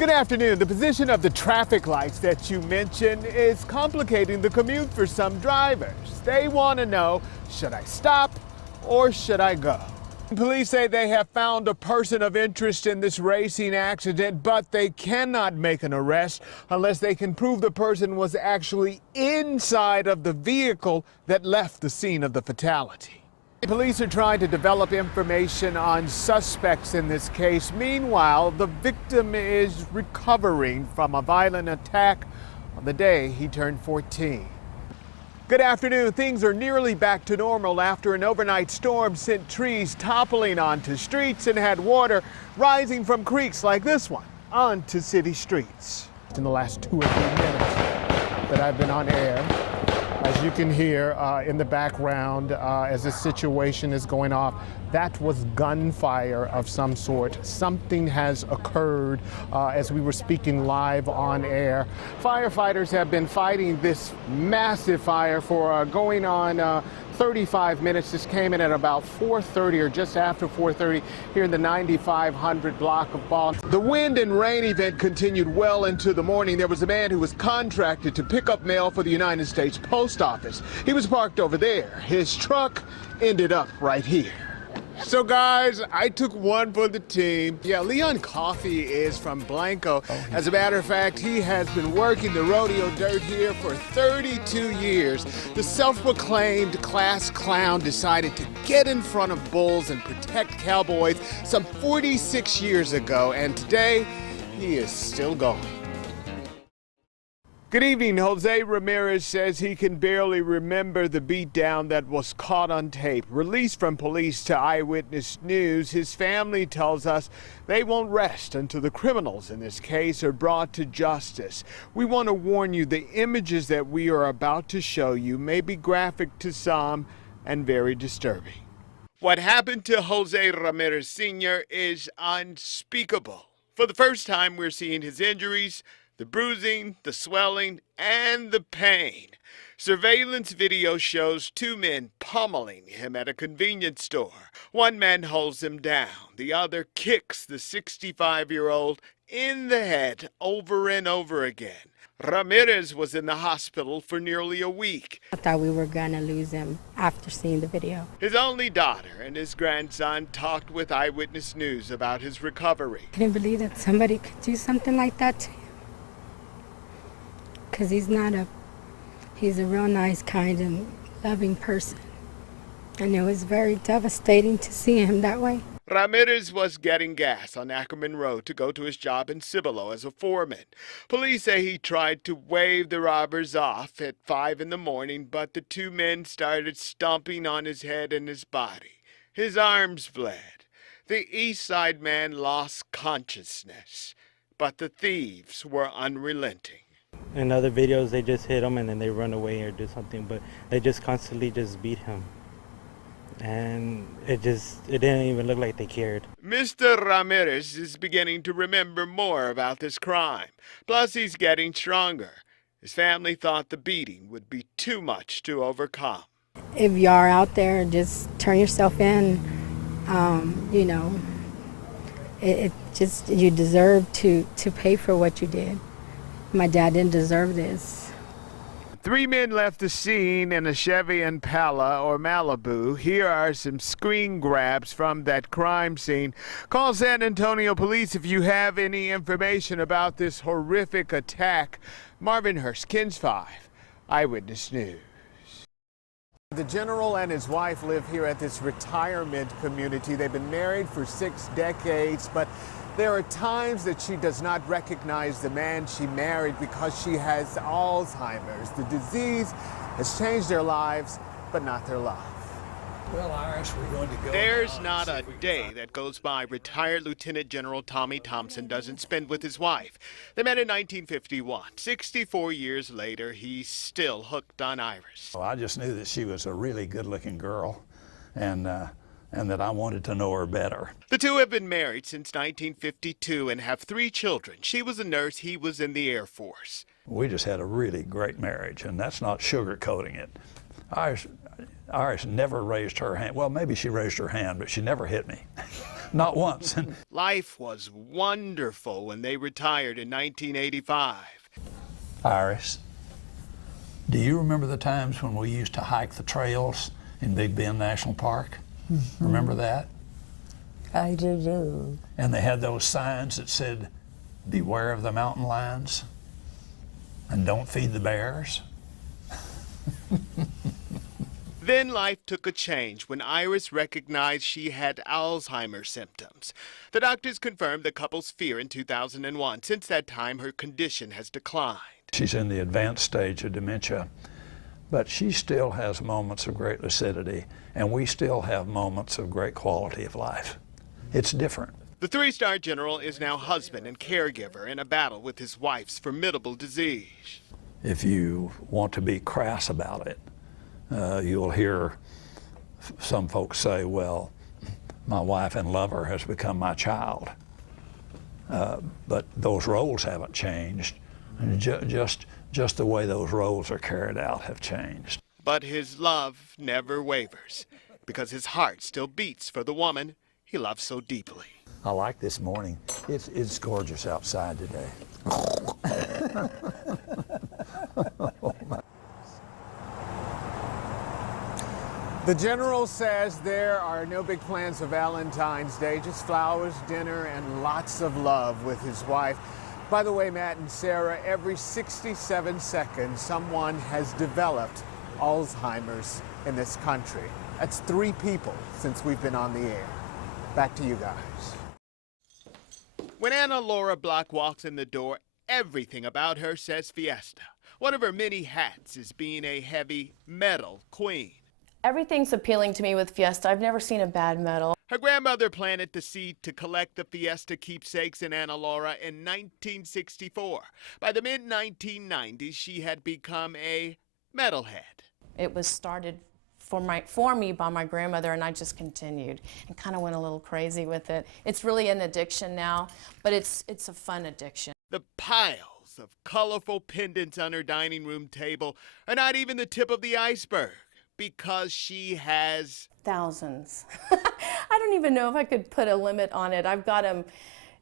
Good afternoon. The position of the traffic lights that you mentioned is complicating the commute for some drivers. They want to know, should I stop or should I go? Police say they have found a person of interest in this racing accident, but they cannot make an arrest unless they can prove the person was actually inside of the vehicle that left the scene of the fatality. Police are trying to develop information on suspects in this case. Meanwhile, the victim is recovering from a violent attack on the day he turned 14. Good afternoon. Things are nearly back to normal after an overnight storm sent trees toppling onto streets and had water rising from creeks like this one onto city streets. In the last 2 or 3 minutes that I've been on air, as you can hear in the background as this situation is going off, that was gunfire of some sort. Something has occurred as we were speaking live on air. Firefighters have been fighting this massive fire for going on 35 minutes. This came in at about 4:30 or just after 4:30 here in the 9500 block of Boston. The wind and rain event continued well into the morning. There was a man who was contracted to pick up mail for the United States Post Office. He was parked over there. His truck ended up right here. So guys, I took one for the team. Yeah, Leon Coffey is from Blanco. As a matter of fact, he has been working the rodeo dirt here for 32 years. The self-proclaimed class clown decided to get in front of bulls and protect cowboys some 46 years ago, and today he is still going. Good evening. Jose Ramirez says he can barely remember the beatdown that was caught on tape. Released from police to Eyewitness News, his family tells us they won't rest until the criminals in this case are brought to justice. We want to warn you, the images that we are about to show you may be graphic to some and very disturbing. What happened to Jose Ramirez Sr. is unspeakable. For the first time, we're seeing his injuries, the bruising, the swelling, and the pain. Surveillance video shows 2 men pummeling him at a convenience store. One man holds him down. The other kicks the 65-year-old in the head over and over again. Ramirez was in the hospital for nearly a week. I thought we were gonna lose him after seeing the video. His only daughter and his grandson talked with Eyewitness News about his recovery. I couldn't believe that somebody could do something like that to him. Because he's a real nice, kind, and loving person. And it was very devastating to see him that way. Ramirez was getting gas on Ackerman Road to go to his job in Cibolo as a foreman. Police say he tried to wave the robbers off at 5 in the morning, but the 2 men started stomping on his head and his body. His arms bled. The East Side man lost consciousness, but the thieves were unrelenting. In other videos, they just hit him and then they run away or do something, but they just constantly just beat him. And it didn't even look like they cared. Mr. Ramirez is beginning to remember more about this crime. Plus, he's getting stronger. His family thought the beating would be too much to overcome. If you are out there, just turn yourself in. You know, you deserve to pay for what you did. My dad didn't deserve this. 3 men left the scene in a Chevy Impala or Malibu. Here are some screen grabs from that crime scene. Call San Antonio Police if you have any information about this horrific attack. Marvin Hurst, KENS 5, Eyewitness News. The general and his wife live here at this retirement community. They've been married for 6 decades, but there are times that she does not recognize the man she married because she has Alzheimer's. The disease has changed their lives, but not their life. Well, Iris, we're going to go. There's not a day that goes by retired Lieutenant General Tommy Thompson doesn't spend with his wife. They met in 1951. 64 years later, he's still hooked on Iris. Well, I just knew that she was a really good-looking girl, and that I wanted to know her better. The two have been married since 1952 and have 3 children. She was a nurse, he was in the Air Force. We just had a really great marriage, and that's not sugarcoating it. Iris never raised her hand. Well, maybe she raised her hand, but she never hit me. Not once. Life was wonderful when they retired in 1985. Iris, do you remember the times when we used to hike the trails in Big Bend National Park? Mm-hmm. Remember that? I do. And they had those signs that said, beware of the mountain lions and don't feed the bears. Then life took a change when Iris recognized she had Alzheimer's symptoms. The doctors confirmed the couple's fear in 2001. Since that time, her condition has declined. She's in the advanced stage of dementia, but she still has moments of great lucidity, and we still have moments of great quality of life. It's different. The three-star general is now husband and caregiver in a battle with his wife's formidable disease. If you want to be crass about it, you'll hear some folks say, well, my wife and lover has become my child. But those roles haven't changed. Just the way those roles are carried out have changed. But his love never wavers, because his heart still beats for the woman he loves so deeply. I like this morning. It's gorgeous outside today. The general says there are no big plans for Valentine's Day, just flowers, dinner, and lots of love with his wife. By the way, Matt and Sarah, every 67 seconds, someone has developed Alzheimer's in this country. That's 3 people since we've been on the air. Back to you guys. When Anna Laura Block walks in the door, everything about her says Fiesta. One of her many hats is being a heavy metal queen. Everything's appealing to me with Fiesta. I've never seen a bad medal. Her grandmother planted the seed to collect the Fiesta keepsakes in Anna Laura in 1964. By the mid-1990s, she had become a metalhead. It was started for me by my grandmother, and I just continued and kind of went a little crazy with it. It's really an addiction now, but it's a fun addiction. The piles of colorful pendants on her dining room table are not even the tip of the iceberg, because she has thousands. I don't even know if I could put a limit on it. I've got them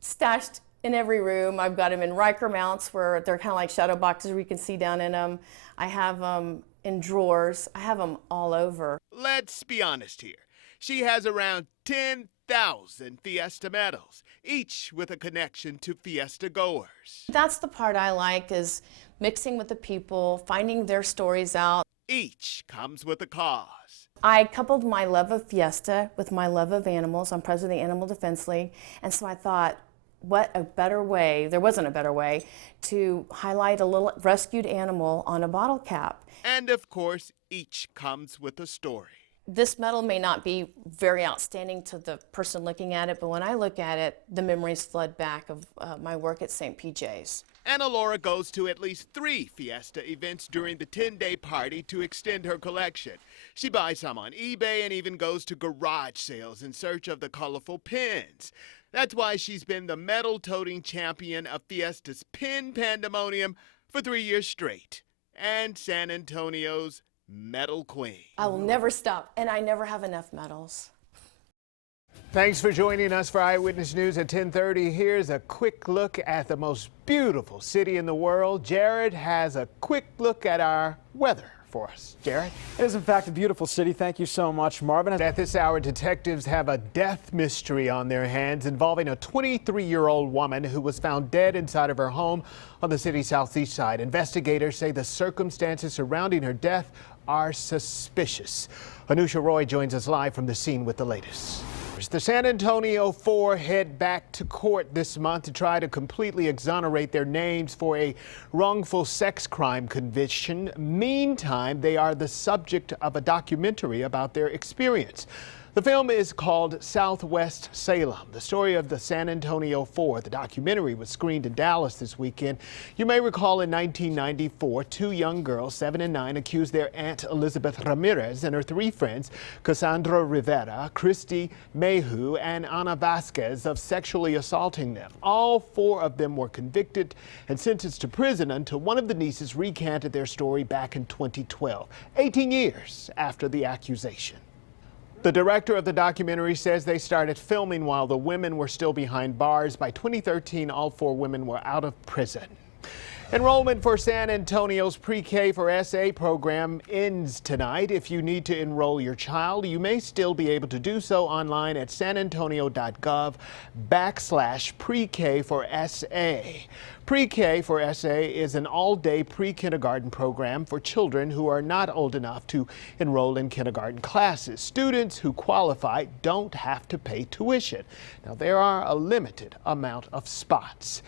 stashed in every room. I've got them in Riker mounts where they're kind of like shadow boxes where you can see down in them. I have them in drawers. I have them all over. Let's be honest here. She has around 10,000 Fiesta medals, each with a connection to Fiesta goers. That's the part I like, is mixing with the people, finding their stories out. Each comes with a cause. I coupled my love of Fiesta with my love of animals. I'm president of the Animal Defense League, and so I thought, what a better way, there wasn't a better way, to highlight a little rescued animal on a bottle cap. And of course, each comes with a story. This medal may not be very outstanding to the person looking at it, but when I look at it, the memories flood back of my work at St. PJ's. Anna Laura goes to at least 3 Fiesta events during the 10-day party to extend her collection. She buys some on eBay and even goes to garage sales in search of the colorful pins. That's why she's been the medal-toting champion of Fiesta's Pin Pandemonium for 3 years straight, and San Antonio's Medal Queen. I will never stop, and I never have enough medals. Thanks for joining us for Eyewitness News at 10:30. Here's a quick look at the most beautiful city in the world. Jared has a quick look at our weather for us. Jared? It is, in fact, a beautiful city. Thank you so much, Marvin. At this hour, detectives have a death mystery on their hands involving a 23-year-old woman who was found dead inside of her home on the city's southeast side. Investigators say the circumstances surrounding her death are suspicious. Anusha Roy joins us live from the scene with the latest. The San Antonio Four head back to court this month to try to completely exonerate their names for a wrongful sex crime conviction. Meantime, they are the subject of a documentary about their experience. The film is called Southwest Salem, the story of the San Antonio Four. The documentary was screened in Dallas this weekend. You may recall in 1994, two young girls, 7 and 9, accused their aunt Elizabeth Ramirez and her three friends, Cassandra Rivera, Christy Mayhew, and Ana Vasquez, of sexually assaulting them. All four of them were convicted and sentenced to prison until one of the nieces recanted their story back in 2012, 18 years after the accusation. The director of the documentary says they started filming while the women were still behind bars. By 2013, all four women were out of prison. Enrollment for San Antonio's Pre-K for SA program ends tonight. If you need to enroll your child, you may still be able to do so online at sanantonio.gov/Pre-K for SA. Pre-K for SA is an all-day pre-kindergarten program for children who are not old enough to enroll in kindergarten classes. Students who qualify don't have to pay tuition. Now, there are a limited amount of spots.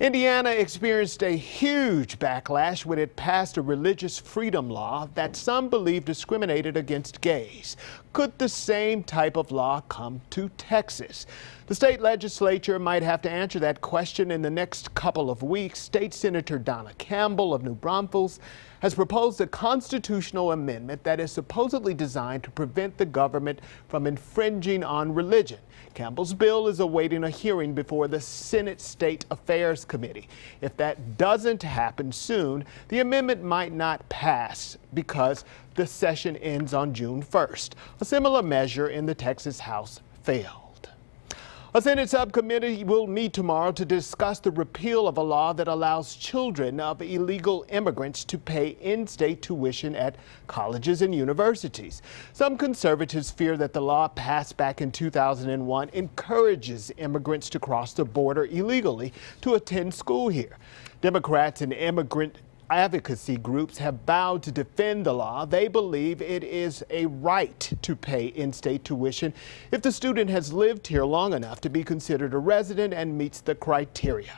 Indiana experienced a huge backlash when it passed a religious freedom law that some believe discriminated against gays. Could the same type of law come to Texas? The state legislature might have to answer that question in the next couple of weeks. State Senator Donna Campbell of New Braunfels has proposed a constitutional amendment that is supposedly designed to prevent the government from infringing on religion. Campbell's bill is awaiting a hearing before the Senate State Affairs Committee. If that doesn't happen soon, the amendment might not pass because the session ends on June 1st. A similar measure in the Texas House failed. A Senate subcommittee will meet tomorrow to discuss the repeal of a law that allows children of illegal immigrants to pay in-state tuition at colleges and universities. Some conservatives fear that the law passed back in 2001 encourages immigrants to cross the border illegally to attend school here. Democrats and immigrant advocacy groups have vowed to defend the law. They believe it is a right to pay in-state tuition if the student has lived here long enough to be considered a resident and meets the criteria.